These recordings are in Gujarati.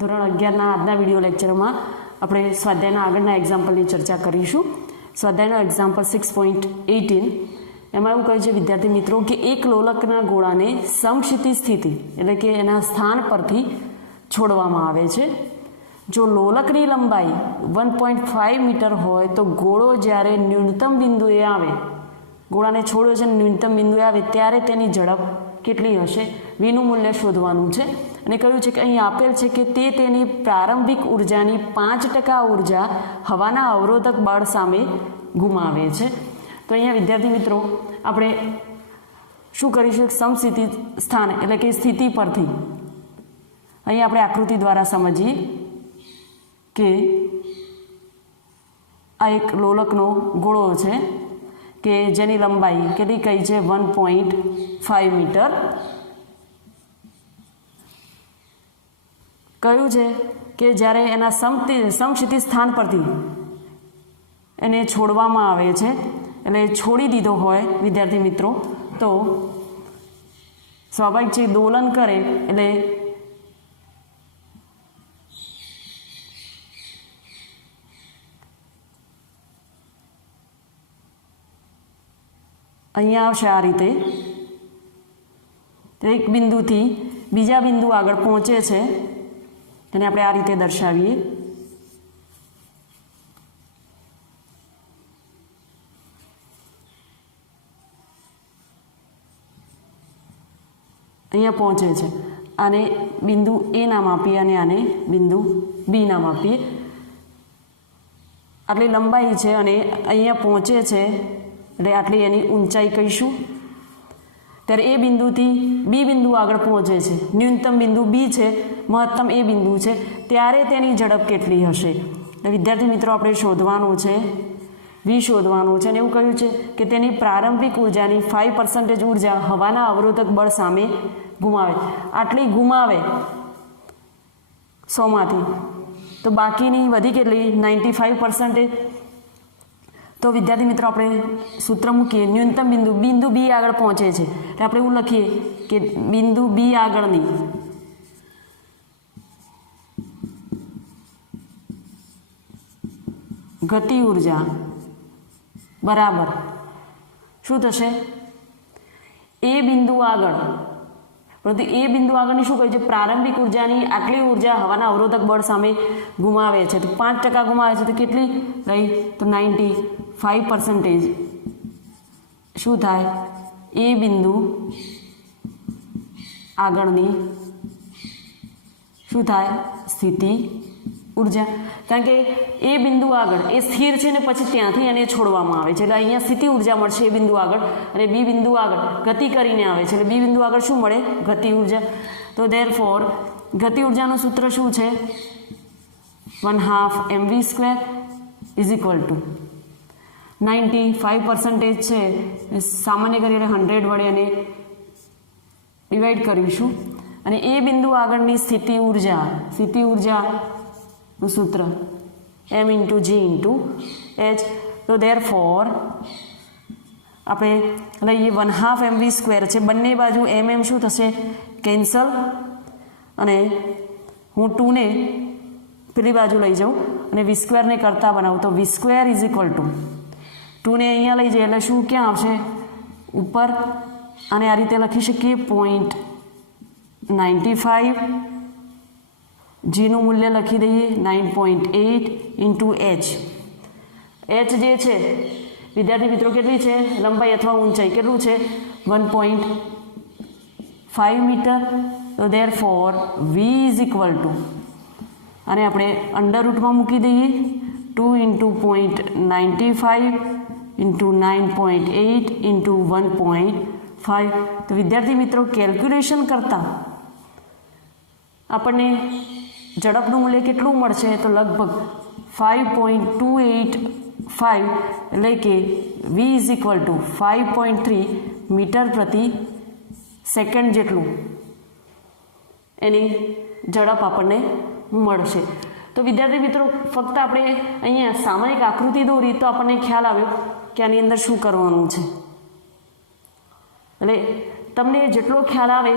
ધોરણ 11ના આજના વિડીયો લેક્ચરમાં આપણે સ્વાધ્યાયના આગળના એક્ઝામ્પલની ચર્ચા કરીશું. સ્વાધ્યાયનો એક્ઝામ્પલ 6.18 એમાં એવું કહે છે વિદ્યાર્થી મિત્રો કે એક લોલકના ગોળાને સમક્ષિતિજ સ્થિતિ એટલે કે એના સ્થાન પરથી છોડવામાં આવે છે. જો લોલકની લંબાઈ 1.5 મીટર હોય તો ગોળો જ્યારે ન્યૂનતમ બિંદુએ આવે, ગોળાને છોડ્યો છે ન્યૂનતમ બિંદુએ આવે ત્યારે તેની ઝડપ કેટલી હશે, વીનું મૂલ્ય શોધવાનું છે. અને કહ્યું છે કે અહીં આપેલ છે કે તે તેની પ્રારંભિક ઉર્જાની 5% ઉર્જા હવાના અવરોધક બળ સામે ગુમાવે છે. તો અહીંયા વિદ્યાર્થી મિત્રો આપણે શું કરીશું, સમસ્થિતિ સ્થાન એટલે કે સ્થિતિ પરથી અહીં આપણે આકૃતિ દ્વારા સમજીએ કે આ એક લોલકનો ગોળો છે કે જેની લંબાઈ કેટલી કઈ છે 1.5 મીટર. કહ્યું છે કે જ્યારે એના સમક્ષિતિજ સ્થાન પરથી એને છોડવામાં આવે છે એટલે છોડી દીધો હોય વિદ્યાર્થી મિત્રો તો સ્વાભાવિક છે દોલન કરે એટલે અહીંયા આવશે આ રીતે, એક બિંદુથી બીજા બિંદુ આગળ પહોંચે છે એને આપણે આ રીતે દર્શાવીએ. અહીંયા પહોંચે છે, આને બિંદુ એ નામ આપીએ અને આને બિંદુ બી નામ આપીએ. આટલી લંબાઈ છે અને અહીંયા પહોંચે છે એટલે આટલી એની ઊંચાઈ કહીશું. ત્યારે એ બિંદુથી બી બિંદુ આગળ પહોંચે છે, ન્યૂનતમ બિંદુ બી છે, મહત્તમ એ બિંદુ છે, ત્યારે તેની ઝડપ કેટલી હશે. વિદ્યાર્થી મિત્રો આપણે શોધવાનું છે, વી શોધવાનું છે. અને એવું કહ્યું છે કે તેની પ્રારંભિક ઉર્જાની 5% ઉર્જા હવાના અવરોધક બળ સામે ગુમાવે. આટલી ગુમાવે 100માંથી તો બાકીની વધી કેટલી 95%. તો વિદ્યાર્થી મિત્રો આપણે સૂત્ર મૂકીએ, ન્યૂનતમ બિંદુ બી આગળ પહોંચે છે એટલે આપણે એવું લખીએ કે બિંદુ બી આગળની ગતિ ઉર્જા બરાબર શું થશે, એ બિંદુ આગળ, પરંતુ એ બિંદુ આગળની શું કહે છે પ્રારંભિક ઉર્જાની આટલી ઉર્જા હવાના અવરોધક બળ સામે ગુમાવે છે. તો 5% ગુમાવે છે તો કેટલી રહી, તો 95% શું થાય, એ બિંદુ આગળની શું થાય સ્થિતિ ઉર્જા. કારણ કે એ બિંદુ આગળ એ સ્થિર છે ને પછી ત્યાંથી એને છોડવામાં આવે છે એટલે અહીંયા સ્થિતિ ઉર્જા મળશે એ બિંદુ આગળ, અને બી બિંદુ આગળ ગતિ કરીને આવે છે એટલે બી બિંદુ આગળ શું મળે, ગતિ ઉર્જા. તો ધેરફોર ગતિ ઉર્જાનું સૂત્ર શું છે, 1/2 mv² ઇઝ ઇક્વલ ટુ 95% છે સામાન્ય કરી એટલે 100 વડે એને ડિવાઈડ કરીશું. અને એ બિંદુ આગળની સ્થિતિ ઉર્જાનું સૂત્ર m × g × h. તો ધેરફોર આપણે લઈએ 1/2 mv² છે, બંને બાજુ mm શું થશે કેન્સલ, અને હું 2 ને પેલી બાજુ લઈ જાઉં અને v² ને કરતા બનાવું તો v² ઇઝ ઇક્વલ ટુ 2 ને અહીંયા લઈ જઈએ એટલે શું ક્યાં આવશે ઉપર, અને આ રીતે લખી શકીએ 0.95, જીનું મૂલ્ય લખી દઈએ 9.8 × h જે છે વિદ્યાર્થી મિત્રો કેટલી છે લંબાઈ અથવા ઊંચાઈ કેટલું છે 1.5 મીટર. તો therefore v is equal two, અને આપણે અંડર રૂટમાં મૂકી દઈએ 2 × 0.95 × 9.8 × 1.5. તો વિદ્યાર્થી મિત્રો કેલ્ક્યુલેશન કરતાં આપણને ઝડપનું મૂલ્ય કેટલું મળશે, તો લગભગ 5.285 એટલે કે v is equal to 5.3 metre પ્રતિ સેકન્ડ જેટલું એની ઝડપ આપણને મળશે. તો વિદ્યાર્થી મિત્રો ફક્ત આપણે અહીંયા સામાયિક આકૃતિ દોરી તો આપણને ખ્યાલ આવ્યો કે આની અંદર શું કરવાનું છે. એટલે તમને જેટલો ખ્યાલ આવે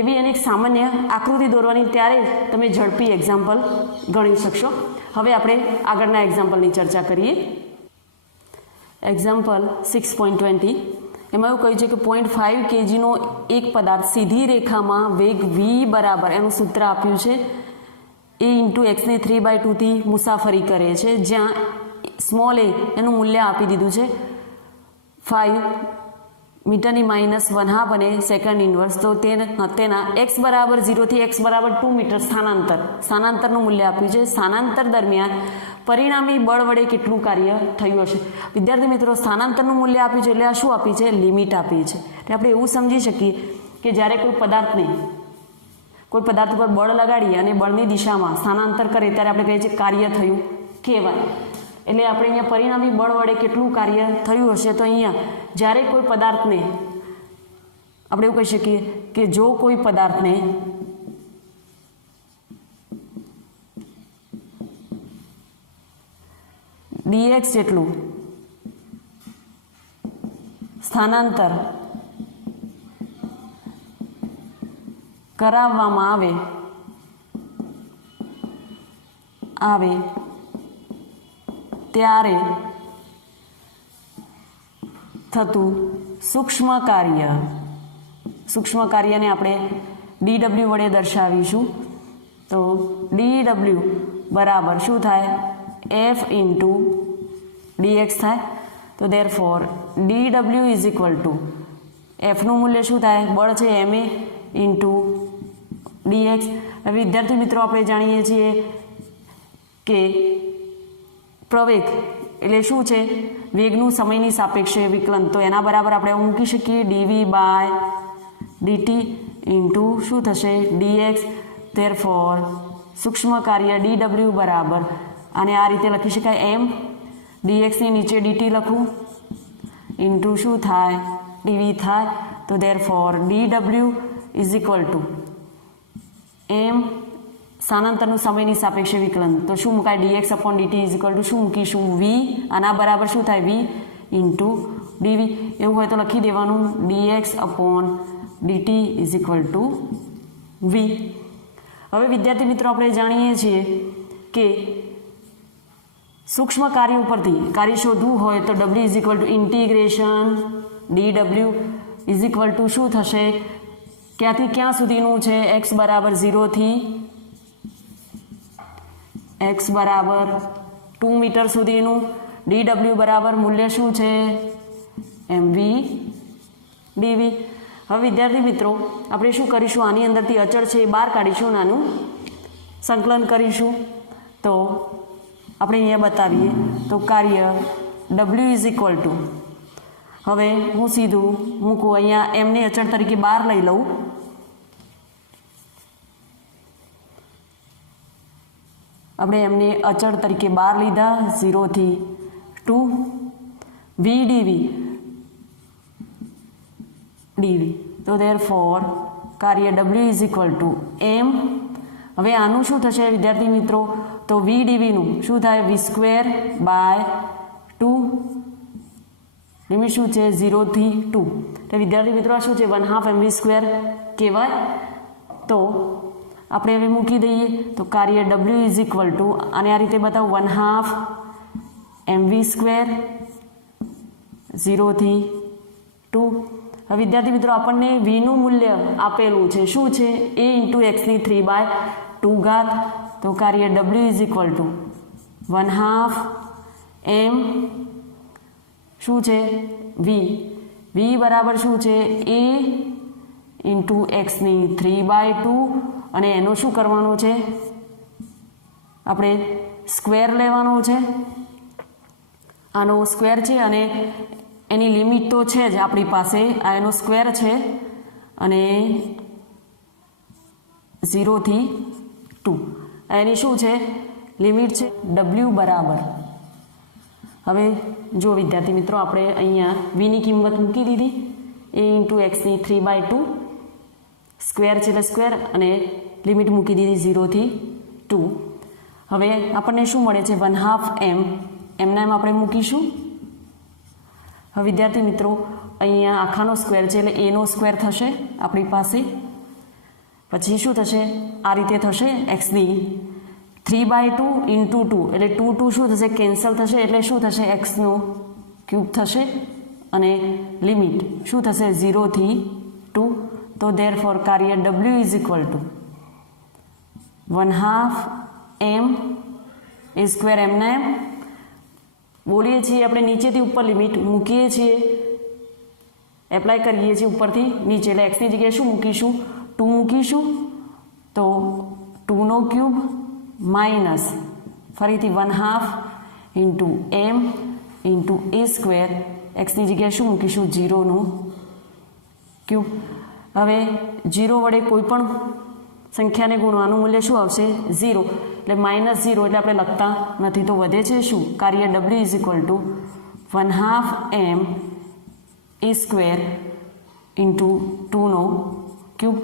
એવી એની એક સામાન્ય આકૃતિ દોરવાની, ત્યારે તમે ઝડપી એક્ઝામ્પલ ગણી શકશો. હવે આપણે આગળના એક્ઝામ્પલની ચર્ચા કરીએ. એક્ઝામ્પલ 6.20 એમાં એવું કહ્યું છે કે 0.5 kgનો એક પદાર્થ સીધી રેખામાં વેગ v બરાબર, એનું સૂત્ર આપ્યું છે, a ઇન્ટુ એક્સની 3/2થી મુસાફરી કરે છે, જ્યાં સ્મોલ a એનું મૂલ્ય આપી દીધું છે 5 મીટરની -1/2 અને સેકન્ડ ઇન્વર્સ. તો તેના x બરાબર 0 થી x બરાબર 2 મીટર સ્થાનાંતરનું મૂલ્ય આપ્યું છે. સ્થાનાંતર દરમિયાન પરિણામી બળ વડે કેટલું કાર્ય થયું હશે? વિદ્યાર્થી મિત્રો, સ્થાનાંતરનું મૂલ્ય આપ્યું છે એટલે આ શું આપી છે? લિમિટ આપી છે. એટલે આપણે એવું સમજી શકીએ કે જ્યારે કોઈ પદાર્થ ઉપર બળ લગાડીએ અને બળની દિશામાં સ્થાનાંતર કરે ત્યારે આપણે કહીએ છીએ કાર્ય થયું કહેવાય. એટલે આપણે અહીંયા પરિણામી બળ વડે કેટલું કાર્ય થયું હશે, તો અહીંયા જ્યારે કોઈ પદાર્થને આપણે એવું કહી શકીએ કે જો કોઈ પદાર્થને dx જેટલું સ્થાનાંતર કરાવવામાં આવે ત્યારે થતું સૂક્ષ્મ કાર્યને આપણે dw વડે દર્શાવીશું. તો dw બરાબર શું થાય? f ઇન્ટુ dx થાય. તો therefore dw is equal to fનું મૂલ્ય શું થાય? બળ છે ma ઇન્ટુ dx. હવે વિદ્યાર્થી મિત્રો, આપણે જાણીએ છીએ કે પ્રવેગ એટલે શું છે? વેગનું સમયની સાપેક્ષે વિકલન. તો એના બરાબર આપણે મૂકી શકીએ dv/dt ઇન્ટુ શું થશે? dx. therefore સૂક્ષ્મ કાર્ય dw બરાબર, અને આ રીતે લખી શકાય m dxની નીચે dt લખવું ઇન્ટુ શું થાય? dv થાય. તો therefore dw is equal two m સ્થાનાંતરનું સમયની સાપેક્ષે વિકલન. તો શું મુકાય? dx/dt ઇઝ ઇક્વલ ટુ શું મૂકીશું? v. આના બરાબર શું થાય? v into dv. એવું હોય તો લખી દેવાનું dx/dt is equal two v. હવે વિદ્યાર્થી મિત્રો, આપણે જાણીએ છીએ કે સૂક્ષ્મ કાર્ય ઉપરથી કાર્ય શોધવું હોય તો w is equal two integration dw is equal two શું થશે? ક્યાંથી ક્યાં સુધીનું છે? x બરાબર 0 થી x બરાબર 2 મીટર સુધીનું. dw બરાબર મૂલ્ય શું છે? mv dv. હવે વિદ્યાર્થી મિત્રો, આપણે શું કરીશું? આની અંદરથી અચળ છે એ બહાર કાઢીશું, નાનું સંકલન કરીશું. તો આપણે અહીંયા બતાવીએ તો કાર્ય w ઇઝ ઇક્વલ ટુ, હવે હું સીધું મૂકું અહીંયા, એમને અચળ તરીકે બહાર લઈ લઉં. આપણે એમને અચળ તરીકે બહાર લીધા 0 થી 2 v dv. તો therefore કાર્ય w is equal two m. હવે આનું શું થશે વિદ્યાર્થી મિત્રો? તો v dvનું શું થાય? v²/2. લિમિટ શું છે? 0 થી 2. તો વિદ્યાર્થી મિત્રો, આ શું છે? 1/2 mv² કહેવાય. તો આપણે હવે મૂકી દઈએ તો કાર્ય w ઇઝ ઇક્વલ ટુ, અને આ રીતે બતાવું, 1/2 mv², 0 થી 2. હવે વિદ્યાર્થી મિત્રો, આપણને vનું મૂલ્ય આપેલું છે. શું છે? a ઇન્ટુ એક્સની 3/2. તો કાર્ય w is equal to 1/2 m શું છે? v બરાબર શું છે? a ઇન્ટુ એક્સની 3/2, અને એનું શું કરવાનું છે? આપણે સ્ક્વેર લેવાનો છે. આનો સ્ક્વેર છે અને એની લિમિટ તો છે જ આપણી પાસે, આ એનો સ્ક્વેર છે, અને 0 થી 2 એની શું છે? લિમિટ છે. w બરાબર, હવે જો વિદ્યાર્થી મિત્રો, આપણે અહીંયા vની કિંમત મૂકી દીધી, a ઇન્ટુ એક્સની 3/2, સ્ક્વેર છે એટલે સ્ક્વેર, અને લિમિટ મૂકી દીધી 0 થી 2. હવે આપણને શું મળે છે? 1/2 m. એમના એમ આપણે મૂકીશું. હવે વિદ્યાર્થી મિત્રો, અહીંયા આખાનો સ્ક્વેર છે એટલે એનો સ્ક્વેર થશે આપણી પાસે, પછી શું થશે આ રીતે થશે એક્સની 3/2 ઇન્ટુ 2 એટલે 2 શું થશે કેન્સલ થશે એટલે શું થશે એક્સનું ક્યુબ થશે અને લિમિટ શું થશે 0 થી 2. તો ધેરફોર કાર્ય W is equal to 1/2 m a square એમના એમ બોલીએ છીએ આપણે, નીચેથી ઉપર લિમિટ મૂકીએ છીએ, એપ્લાય કરીએ છીએ ઉપરથી નીચે એટલે એક્સની જગ્યાએ શું મૂકીશું 2 મૂકીશું, તો 2નો ક્યુબ માઇનસ ફરીથી 1/2 ઇન્ટુ m ઇન્ટુ એ સ્ક્વેર, એક્સની જગ્યાએ શું મૂકીશું 0નું ક્યુબ. હવે 0 વડે કોઈ પણ સંખ્યાને ગુણવાનું મૂલ્ય શું આવશે 0 એટલે -0 એટલે આપણે લખતા નથી તો વધે છે શું કાર્ય W is equal to 1/2 m a square into 2નો ક્યુબ.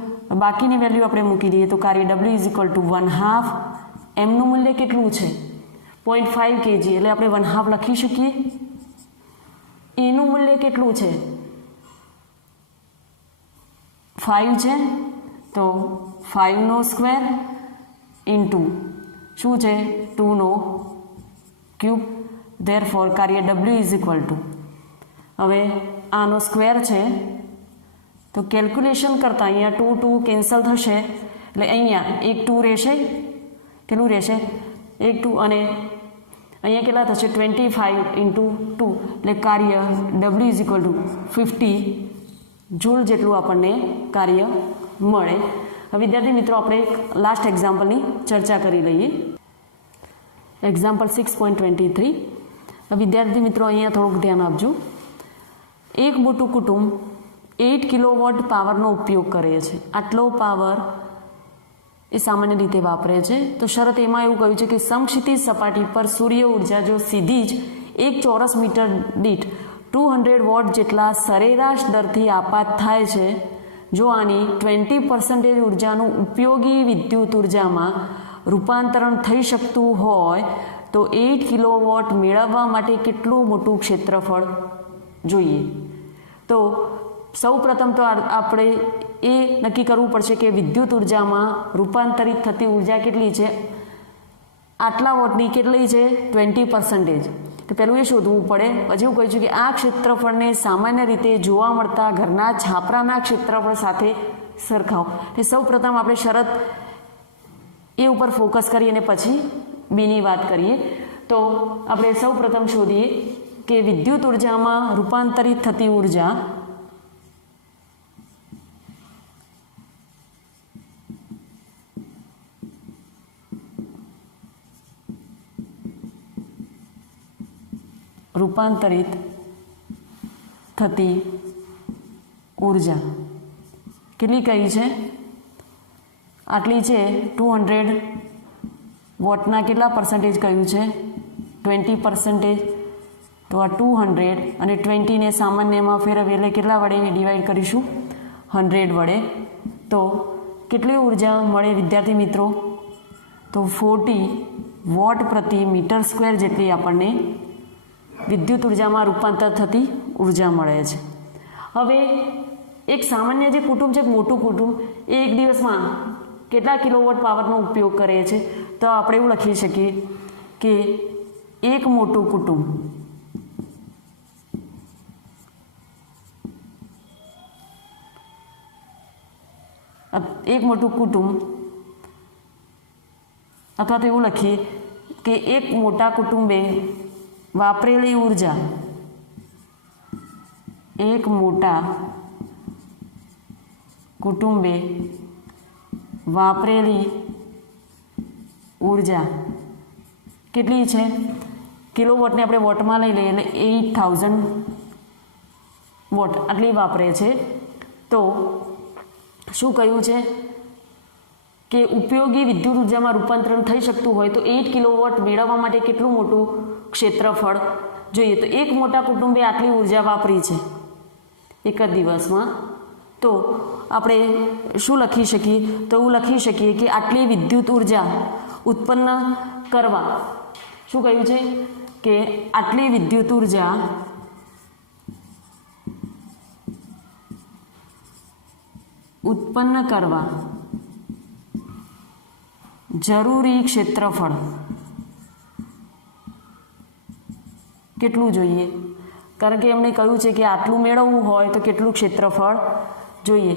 બાકીની વેલ્યુ આપણે મૂકી દઈએ તો કાર્ય W ઇઝ ઇક્વલ ટુ 1/2 એમનું મૂલ્ય કેટલું છે 0.5 kg એટલે આપણે 1/2 લખી શકીએ. એનું મૂલ્ય કેટલું છે 5 છે તો 5નો સ્ક્વેર ઇન્ટુ શું છે 2નો ક્યુબ. ધેરફોર કાર્ય W ઇઝ ઇક્વલ ટુ, હવે આનો સ્ક્વેર છે તો કેલ્ક્યુલેશન કરતાં અહીંયા 2 કેન્સલ થશે એટલે અહીંયા 1 2 રહેશે, કેટલું રહેશે 1 2 અને અહીંયા કેટલા થશે 25 ઇન્ટુ 2 એટલે કાર્ય W is equal two 50 joule જેટલું આપણને કાર્ય મળે. હવે વિદ્યાર્થી મિત્રો આપણે લાસ્ટ એક્ઝામ્પલની ચર્ચા કરી લઈએ. એક્ઝામ્પલ 6.23. વિદ્યાર્થી મિત્રો અહીંયા થોડુંક ધ્યાન આપજો. એક મોટું કુટુંબ 8 કિલોવોટ પાવરનો ઉપયોગ કરે છે. આટલો પાવર એ સામાન્ય રીતે વાપરે છે. તો શરત એમાં એવું કહ્યું છે કે સમક્ષિતિજ સપાટી પર સૂર્ય ઉર્જા જો સીધી જ 1 ચોરસ મીટર દીઠ 200 વોટ જેટલા સરેરાશ દરથી આપાત થાય છે, જો આની 20% ઉર્જાનું ઉપયોગી વિદ્યુત ઉર્જામાં રૂપાંતરણ થઈ શકતું હોય તો 8 કિલોવોટ મેળવવા માટે કેટલું મોટું ક્ષેત્રફળ જોઈએ. તો સૌ પ્રથમ તો આપણે એ નક્કી કરવું પડશે કે વિદ્યુત ઉર્જામાં રૂપાંતરિત થતી ઉર્જા કેટલી છે, આટલા વોટની કેટલી છે 20%. તો પહેલું એ શોધવું પડે. પછી એવું કહ્યું છે કે આ ક્ષેત્રફળને સામાન્ય રીતે જોવા મળતા ઘરના છાપરાના ક્ષેત્રફળ સાથે સરખાવો. એટલે સૌ પ્રથમ આપણે શરત એ ઉપર ફોકસ કરીએ અને પછી બીની વાત કરીએ. તો આપણે સૌ પ્રથમ શોધીએ કે વિદ્યુત ઉર્જામાં રૂપાંતરિત થતી ઉર્જા રૂપાંતરિત થતી ઉર્જા કેટલી કહી છે, આટલી છે 200 વોટના કેટલા પર્સન્ટેજ કહ્યું છે 20%. તો આ 200 અને 20ને સામાન્યમાં ફેરવીએ એટલે કેટલા વડે ડિવાઈડ કરીશું 100 વડે. તો કેટલી ઉર્જા મળે વિદ્યાર્થી મિત્રો, તો 40 વોટ પ્રતિ મીટર સ્ક્વેર જેટલી આપણને વિદ્યુત ઉર્જામાં રૂપાંતર થતી ઉર્જા મળે છે. હવે એક સામાન્ય જે કુટુંબ છે મોટું કુટુંબ એ એક દિવસમાં કેટલા કિલોવોટ પાવરનો ઉપયોગ કરે છે, તો આપણે એવું લખી શકીએ કે એક મોટું કુટુંબ અથવા તો એવું લખીએ કે એક મોટા કુટુંબે વાપરેલી ઉર્જા, એક મોટા કુટુંબે વાપરેલી ઉર્જા કેટલી છે, કિલોવોટને આપણે વોટમાં લઈ લઈએ એટલે 8000 વોટ આટલી વાપરે છે. તો શું કહ્યું છે કે ઉપયોગી વિદ્યુત ઉર્જામાં રૂપાંતરણ થઈ શકતું હોય તો 8 કિલોવોટ મેળવવા માટે કેટલું મોટું ક્ષેત્રફળ જોઈએ. તો એક મોટા કુટુંબે આટલી ઉર્જા વાપરી છે એક જ દિવસમાં. તો આપણે શું લખી શકીએ, તો એવું લખી શકીએ કે આટલી વિદ્યુત ઉર્જા ઉત્પન્ન કરવા શું કહ્યું છે કે આટલી વિદ્યુત ઉર્જા ઉત્પન્ન કરવા જરૂરી ક્ષેત્રફળ કેટલું જોઈએ? કારણ કે એમણે કહ્યું છે કે આટલું મેળવવું હોય તો કેટલું ક્ષેત્રફળ જોઈએ.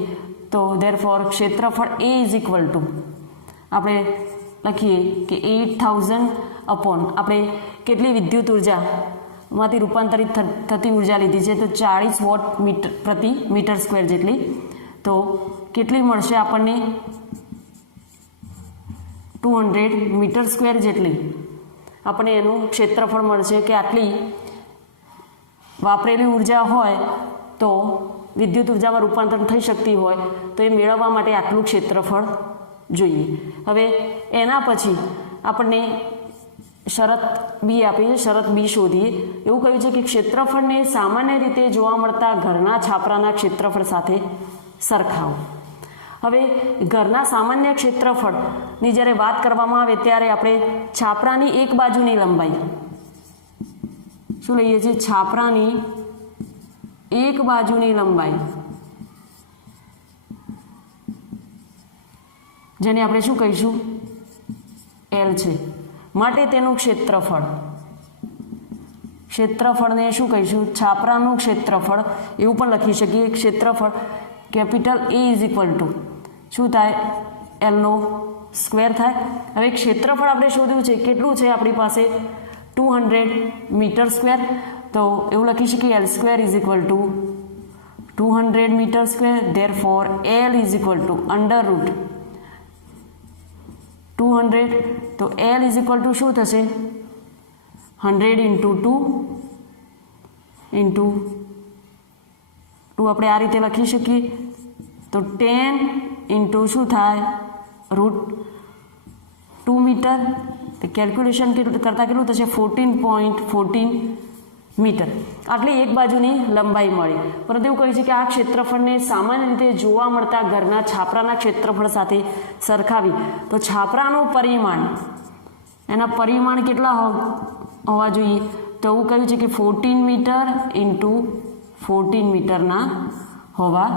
તો ધેરફોર ક્ષેત્રફળ A ઇઝ ઇક્વલ ટુ આપણે લખીએ કે 8000 અપોન આપણે કેટલી વિદ્યુત ઉર્જામાંથી રૂપાંતરિત થતી ઉર્જા લીધી છે તો 40 વોટ પ્રતિ મીટર સ્ક્વેર જેટલી. તો કેટલી મળશે આપણને? 200 મીટર સ્ક્વેર જેટલી આપણને એનું ક્ષેત્રફળ મળશે કે આટલી વાપરેલી ઉર્જા હોય તો વિદ્યુત ઉર્જામાં રૂપાંતર થઈ શકતી હોય તો એ મેળવવા માટે આટલું ક્ષેત્રફળ જોઈએ. હવે એના પછી આપણને શરત બી આપી છે, શરત બી શોધીએ. એવું કહ્યું છે કે ક્ષેત્રફળને સામાન્ય રીતે જોવા મળતા ઘરના છાપરાના ક્ષેત્રફળ સાથે સરખાવો. હવે ઘરના સામાન્ય ક્ષેત્રફળની જ્યારે વાત કરવામાં આવે ત્યારે આપણે છાપરાની એક બાજુની લંબાઈ શું લઈએ છીએ? છાપરાની એક બાજુની લંબાઈ જેને આપણે શું કહીશું? L છે. માટે તેનું ક્ષેત્રફળને શું કહીશું? છાપરાનું ક્ષેત્રફળ એવું પણ લખી શકીએ. ક્ષેત્રફળ capital A is equal two શું થાય? Lનો સ્ક્વેર થાય. હવે ક્ષેત્રફળ આપણે શોધ્યું છે, કેટલું છે આપણી પાસે? 200 મીટર સ્ક્વેર. તો એવું લખી શકીએ L square is equal to 200 metre square. Therefore L is equal to under root 200. તો L ઇઝ ઇક્વલ ટુ શું થશે? 100 ઇન્ટુ 2 આપણે આ રીતે લખી શકીએ. તો 10 ઇન્ટુ શું થાય? √2 મીટર. તો કેલ્ક્યુલેશન કરતાં કેટલું થશે? 14.14 મીટર. આટલી એક બાજુની લંબાઈ મળી. પરંતુ એવું કહ્યું છે કે આ ક્ષેત્રફળને સામાન્ય રીતે જોવા મળતા ઘરના છાપરાના ક્ષેત્રફળ સાથે સરખાવી તો છાપરાનું પરિમાણ એના પરિમાણ કેટલા હોવા જોઈએ? તો એવું કહ્યું છે કે 14 મીટર ઇન્ટુ 14 મીટરના હોવા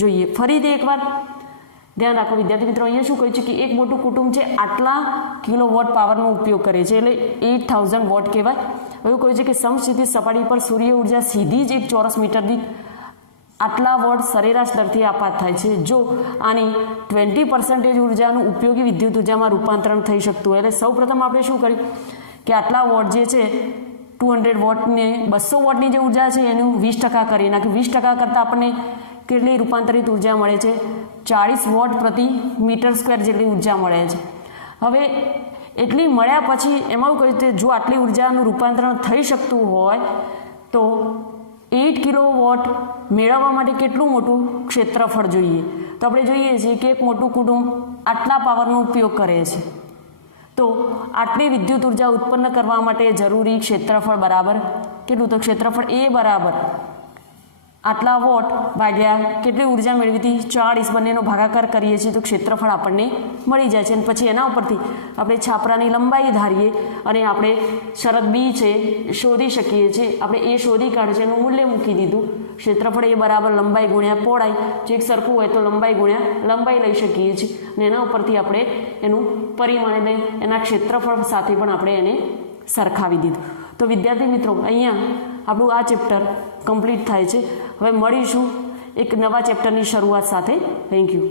જોઈએ. ફરીથી એકવાર ધ્યાન રાખો વિદ્યાર્થી મિત્રો, અહીંયા શું કહ્યું છે કે એક મોટું કુટુંબ છે આટલા કિલોવોટ પાવરનો ઉપયોગ કરે છે એટલે 8000 વોટ કહેવાય. એવું કહ્યું છે કે સમસ્થિતિ સપાટી પર સૂર્ય ઉર્જા સીધી જ એક ચોરસ મીટર દીઠ આટલા વોટ સરેરાશ દરથી આપાત થાય છે. જો આની 20% ઉર્જાનું ઉપયોગી વિદ્યુત ઉર્જામાં રૂપાંતરણ થઈ શકતું હોય એટલે સૌપ્રથમ આપણે શું કર્યું કે આટલા વોટ જે છે 200 વોટને 200 વોટની જે ઉર્જા છે એનું 20% કરી નાખ્યું. 20% કરતાં આપણને કેટલી રૂપાંતરિત ઉર્જા મળે છે? 40 વોટ પ્રતિ મીટર સ્ક્વેર જેટલી ઉર્જા મળે છે. હવે એટલી મળ્યા પછી એમાં એવું કહ્યું કે જો આટલી ઉર્જાનું રૂપાંતરણ થઈ શકતું હોય તો 8 કિલોવોટ મેળવવા માટે કેટલું મોટું ક્ષેત્રફળ જોઈએ? તો આપણે જોઈએ છીએ કે એક મોટું કુટુંબ આટલા પાવરનો ઉપયોગ કરે છે તો આટલી વિદ્યુત ઉર્જા ઉત્પન્ન કરવા માટે જરૂરી ક્ષેત્રફળ બરાબર કેટલું? તો ક્ષેત્રફળ A બરાબર આટલા વોટ ભાગ્યા કેટલી ઉર્જા મેળવી હતી? 40. બંનેનો ભાગાકાર કરીએ છીએ તો ક્ષેત્રફળ આપણને મળી જાય છે. અને પછી એના ઉપરથી આપણે છાપરાની લંબાઈ ધારીએ અને આપણે શરત બી છે શોધી શકીએ છીએ. આપણે એ શોધી કાઢ્યું છે, એનું મૂલ્ય મૂકી દીધું. ક્ષેત્રફળ એ બરાબર લંબાઈ ગુણ્યા પહોળાઈ, જો એક સરખું હોય તો લંબાઈ ગુણ્યા લંબાઈ લઈ શકીએ છીએ. અને એના ઉપરથી આપણે એનું પરિમાણ એટલે એના ક્ષેત્રફળ સાથે પણ આપણે એને સરખાવી દીધું. તો વિદ્યાર્થી મિત્રો, અહીંયા આપણું આ ચેપ્ટર કમ્પ્લીટ થાય છે. હવે મળીશું એક નવા ચેપ્ટરની શરૂઆત સાથે. Thank you.